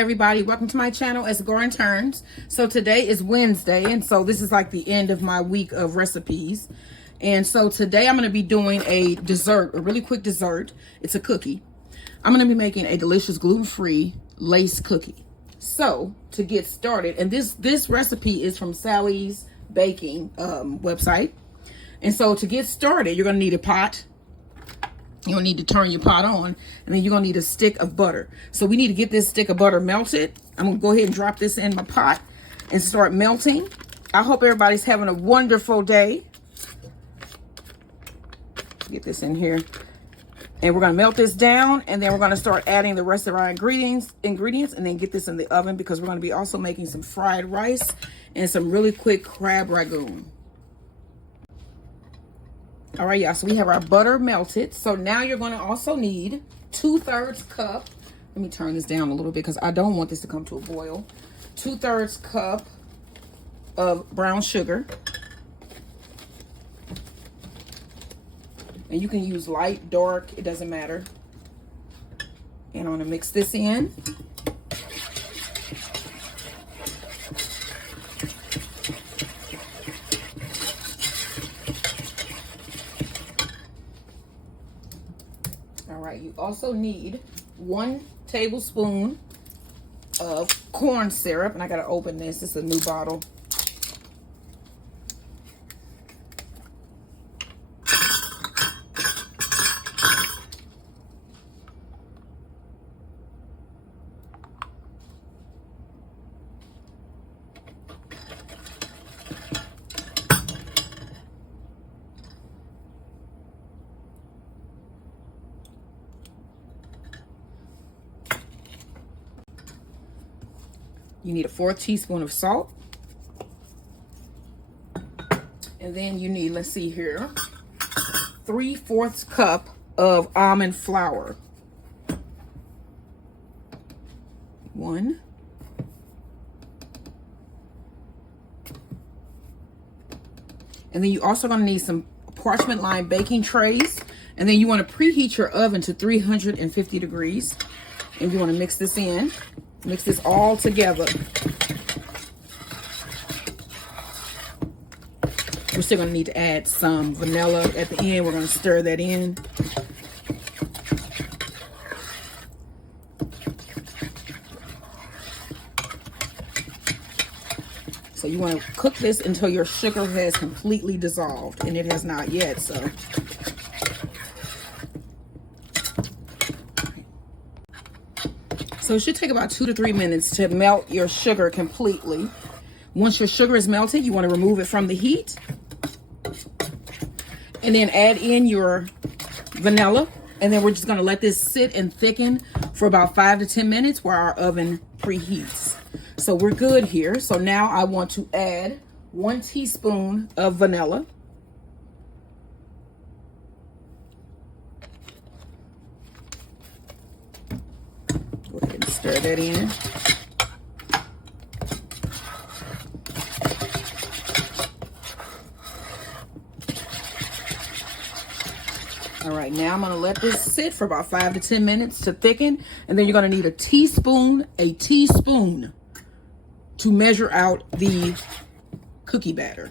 everybody, welcome to my channel as Goran Turns. So today is Wednesday, and so this is like the end of my week of recipes. And so today I'm going to be doing a dessert, a really quick dessert. It's a cookie. I'm going to be making a delicious gluten-free lace cookie. So to get started, and this recipe is from Sally's baking website. And so to get started, you're going to need a pot. You're going to need to turn your pot on, and then you're going to need a stick of butter. So we need to get this stick of butter melted. I'm going to go ahead and drop this in my pot and start melting. I hope everybody's having a wonderful day. Get this in here. And we're going to melt this down, and then we're going to start adding the rest of our ingredients, and then get this in the oven because we're going to be also making some fried rice and some really quick crab ragout. All right, y'all, so we have our butter melted. So now you're going to also need 2/3 cup. Let me turn this down a little bit because I don't want this to come to a boil. 2/3 cup of brown sugar. And you can use light, dark, it doesn't matter. And I'm going to mix this in. You also need 1 tablespoon of corn syrup, and I gotta open this. It's a new bottle. You need a 4th teaspoon of salt. And then you need, let's see here, 3/4 cup of almond flour. 1. And then you also gonna need some parchment lined baking trays. And then you wanna preheat your oven to 350 degrees. And you wanna mix this in. Mix this all together. We're still gonna need to add some vanilla at the end. We're gonna stir that in. So you wanna cook this until your sugar has completely dissolved, and it has not yet, so. So it should take about 2 to 3 minutes to melt your sugar completely. Once your sugar is melted, you want to remove it from the heat. And then add in your vanilla. And then we're just going to let this sit and thicken for about 5 to 10 minutes while our oven preheats. So we're good here. So now I want to add 1 teaspoon of vanilla. Go ahead and stir that in. All right, now I'm gonna let this sit for about 5 to 10 minutes to thicken, and then you're gonna need a teaspoon to measure out the cookie batter.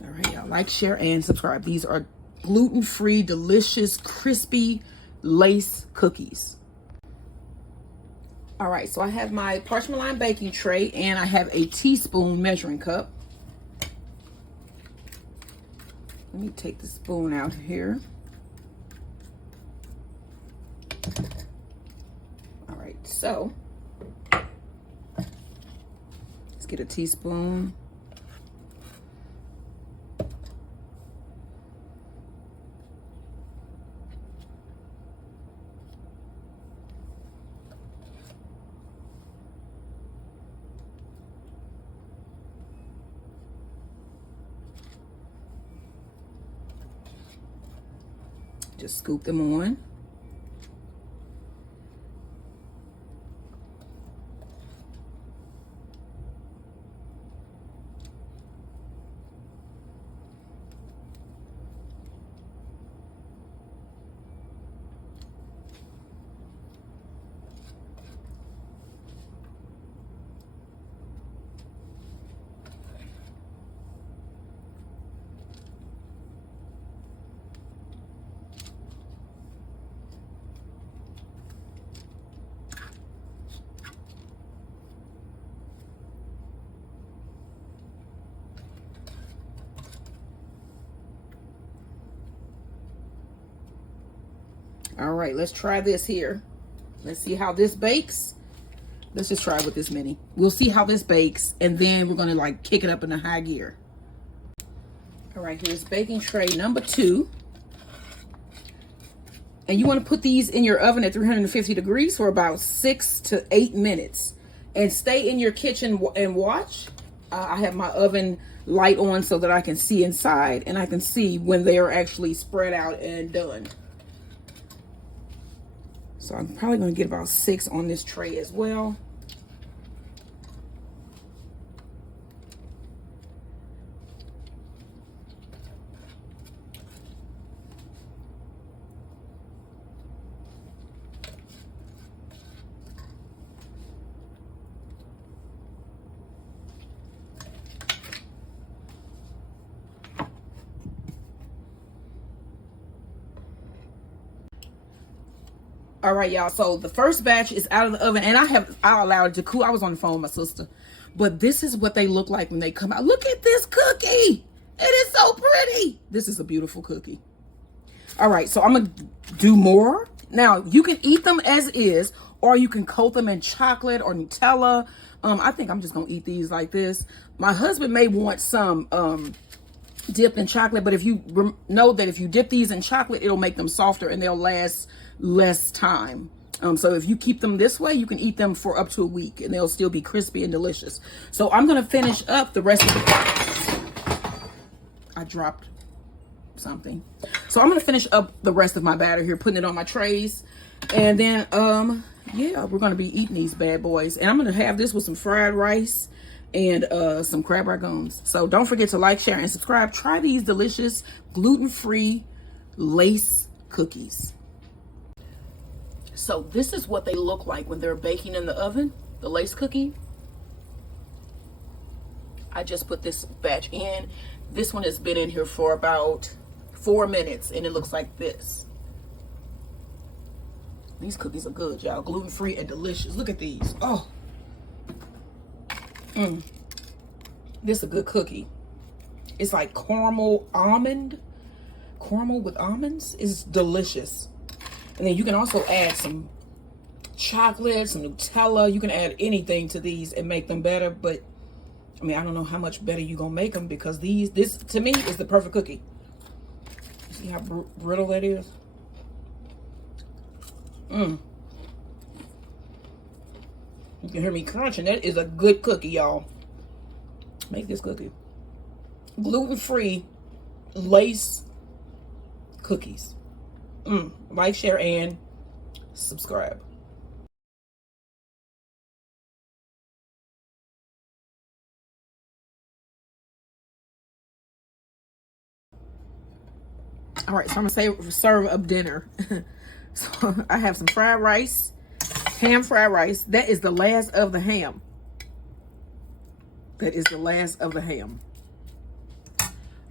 All right, y'all, like, share, and subscribe. These are gluten-free, delicious, crispy lace cookies. All right, so I have my parchment lined baking tray, and I have a teaspoon measuring cup. Let me take the spoon out here. All right, so let's get a teaspoon. Just scoop them on. All right, let's try this here. Let's see how this bakes. Let's just try with this mini. We'll see how this bakes, and then we're gonna like kick it up in a high gear. All right, here's baking tray number 2. And you want to put these in your oven at 350 degrees for about 6 to 8 minutes. And stay in your kitchen and watch. I have my oven light on so that I can see inside, and I can see when they are actually spread out and done. So I'm probably going to get about 6 on this tray as well. All right, y'all. So the first batch is out of the oven, and I allowed it to cool. I was on the phone with my sister, but this is what they look like when they come out. Look at this cookie. It is so pretty. This is a beautiful cookie. All right, so I'm gonna do more. Now you can eat them as is, or you can coat them in chocolate or Nutella. I think I'm just gonna eat these like this. My husband may want some dipped in chocolate, but if you know that if you dip these in chocolate, it'll make them softer and they'll last less time. So if you keep them this way, you can eat them for up to a week and they'll still be crispy and delicious. So I'm gonna finish up the rest of the, I dropped something. So I'm gonna finish up the rest of my batter here, putting it on my trays, and then yeah, we're gonna be eating these bad boys, and I'm gonna have this with some fried rice and some crab rangoons. So don't forget to like, share, and subscribe. Try these delicious gluten-free lace cookies. So this is what they look like when they're baking in the oven, the lace cookie. I just put this batch in. This one has been in here for about 4 minutes, and it looks like this. These cookies are good, y'all. Gluten-free and delicious. Look at these. Oh. This is a good cookie. It's like caramel almond. Caramel with almonds is delicious. And then you can also add some chocolate, some Nutella. You can add anything to these and make them better. But I mean, I don't know how much better you're gonna make them, because this to me is the perfect cookie. See how brittle that is? You can hear me crunching. That is a good cookie, y'all. Make this cookie. Gluten-free lace cookies. Like, share, and subscribe. All right, so I'm gonna serve up dinner. So I have some fried rice, ham fried rice. That is the last of the ham. That is the last of the ham.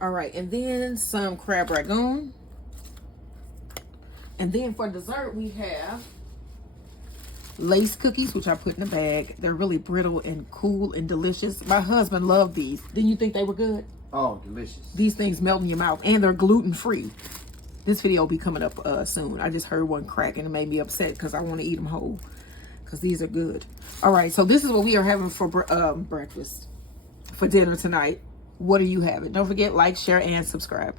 All right, and then some crab rangoon. And then for dessert, we have lace cookies, which I put in a bag. They're really brittle and cool and delicious. My husband loved these. Didn't you think they were good? Oh, delicious. These things melt in your mouth, and they're gluten-free. This video will be coming up soon. I just heard one crack and it made me upset because I want to eat them whole, because these are good. All right, so this is what we are having for breakfast, for dinner tonight. What are you having? Don't forget, like, share, and subscribe.